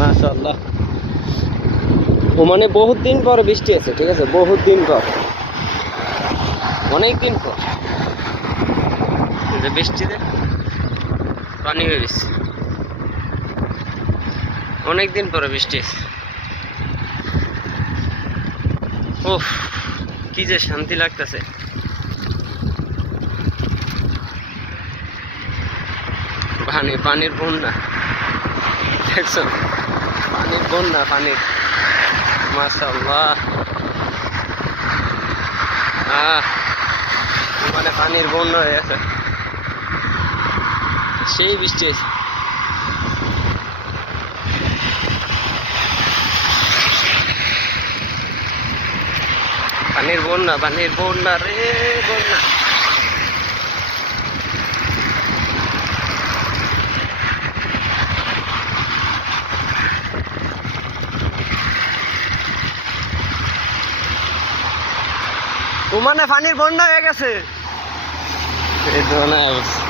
মাশাআল্লাহ। ওমানে বহুত দিন পর বৃষ্টি আছে, ঠিক আছে, বহুত দিন পর, অনেক দিন পর বৃষ্টিতে পানি হয়ে গেছে। অনেক দিন পরে বৃষ্টি আছে। ওহ, কি যে শান্তি লাগতেছে। পানির বন্যা দেখছো, পানির বন্যা, পানির, মাশাআল্লাহ। মানে পানির বন্যা হয়ে গেছে, সেই বৃষ্টি হয়েছে। পানির বন্যা, পানির বন্যা রে বন্যা। ওমানে পানির বন্যা হয়ে গেছে। এই ধরনের অবস্থা।